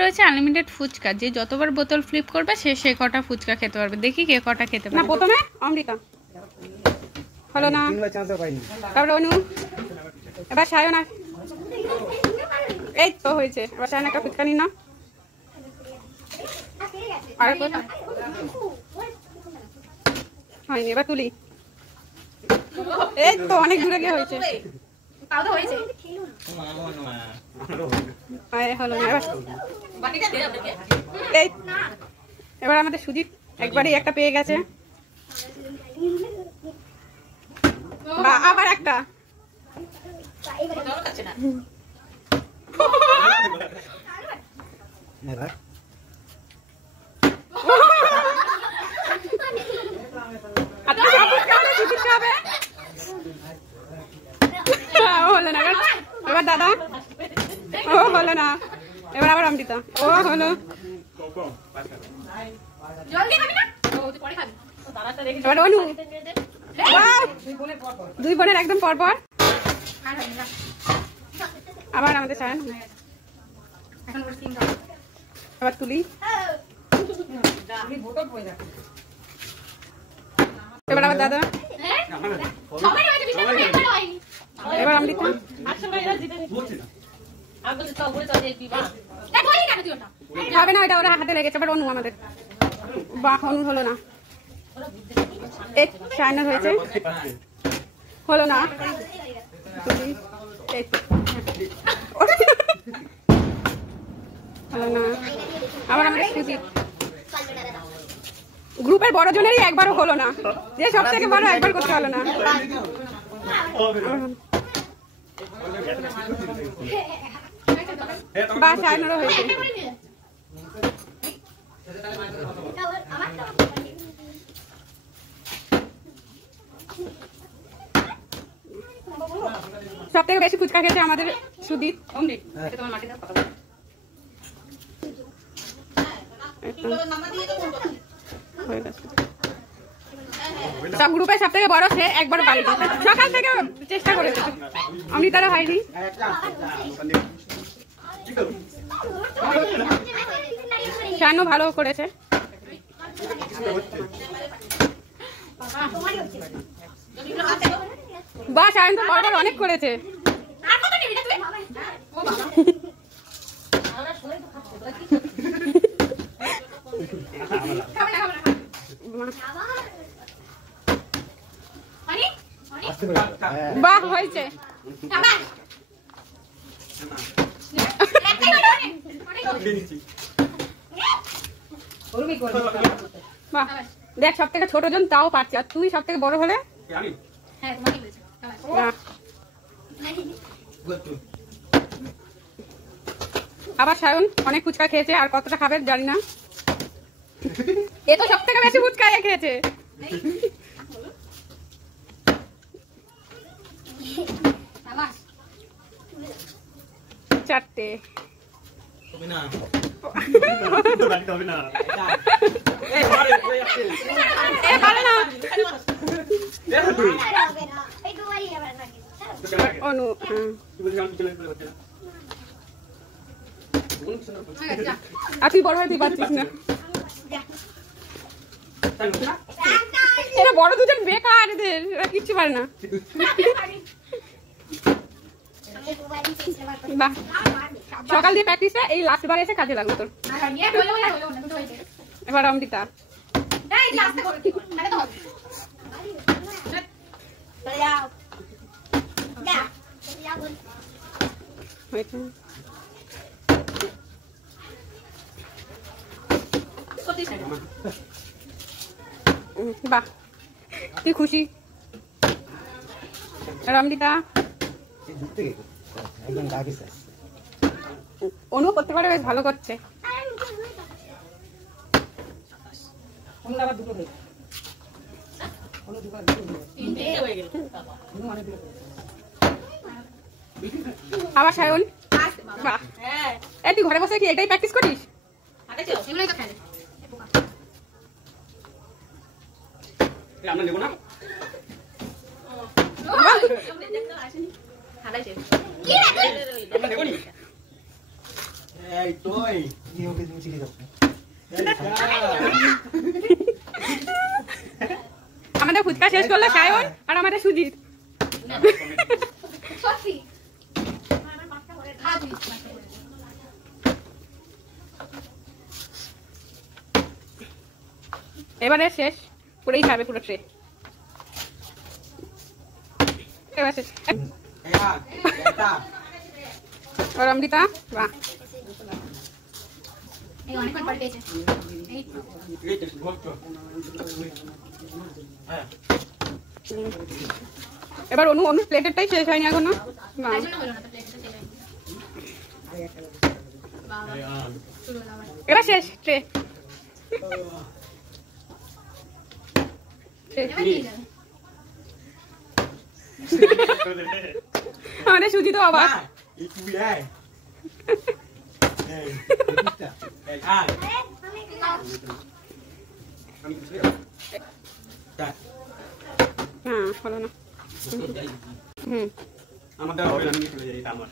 রয়েছে আনলিমিটেড ফুচকা, যে যতবার বোতল ফ্লিপ করবে সে কটা ফুচকা খেতে পারবে। দেখি কে কটা খেতে পারবে। প্রথমে অমৃতা হলো না, তারপরে অনু, এবার সায়ন। এই তো হয়েছে, এবার সায়ন একটা ফুচকা নিন না। আর হয়নি, এবার তুলি। এই তো অনেক দূরে গিয়ে হয়েছে। হলো না, এই এবার আমাদের সুজিত একবারই একটা পেয়ে গেছে। আবার একটা। হলো না, এবার দাদা। ও হলো না, এবার আবার অমৃতা। ও হলো, এবার অনু। দুই বোনের একদম পরপর। আবার আমাদের সায়ন। এবার তুলি, এবার আবার দাদা, এবার অমৃতা। হবে না, এটা ওরা হাতে লেগেছে। এবার অনু আমাদের। বাহ, অনু হলো না। এই সায়নের হয়েছে, হলো না। হলো না, আবার আমাদের সুজিত। গ্রুপের বড় জনেরই একবারও হলো না, যে সব থেকে বড় একবার করতে হলো না। বা সায়নেরও হয়েছে। সব থেকে বেশি ফুচকা খেয়েছে আমাদের সুদীপ। সব গ্রুপে সব থেকে বড় সে একবার বাড়ি সকাল থেকে চেষ্টা করেছে। অমৃতারা হয়নি। শানু ভালো করেছে। বা শায়ন তো পরপর অনেক করেছে। বাহ, হয়েছে। বাহ, দেখ সব থেকে ছোট জন তাও পারছে, আর তুই সব থেকে বড় হলে। আবার সায়ন অনেক ফুচকা খেয়েছে, আর কতটা খাবে জানি না। এ তো সব থেকে বেশি ফুচকা খেয়েছে। চারটে। অনু, আর তুই বড় হয় তুই পারছিস না। এরা বড় দুজন বেকার, এদের কিচ্ছু পারে না। বাহ, সকাল দিয়ে প্র্যাকটিস, এই লাস্ট বার এসে কাজে লাগলো তোর। এবার অমৃতা। বাহ, তুই খুশি? অমৃতা। অনু করতে পারে, বেশ ভালো করছে। আবার সায়ন। বাহ, তুই ঘরে বসে কি এটাই প্র্যাকটিস করিস? আমাদের ফুচকা শেষ করলো সায়ন আর আমাদের সুজিত। এবারে শেষ, পুরোই খাবে পুরো ট্রে। এবার শেষ। আর অমৃতা বাহ, এবার অনু অনু প্লেটেরটাই শেষ হয়নি এখনো। বাহ। এবার শেষ ট্রে। আমাদের সুজি তো অবাক। হ্যাঁ হলো না। হুম আমাদের হবে না, আমি চলে যাই আমার।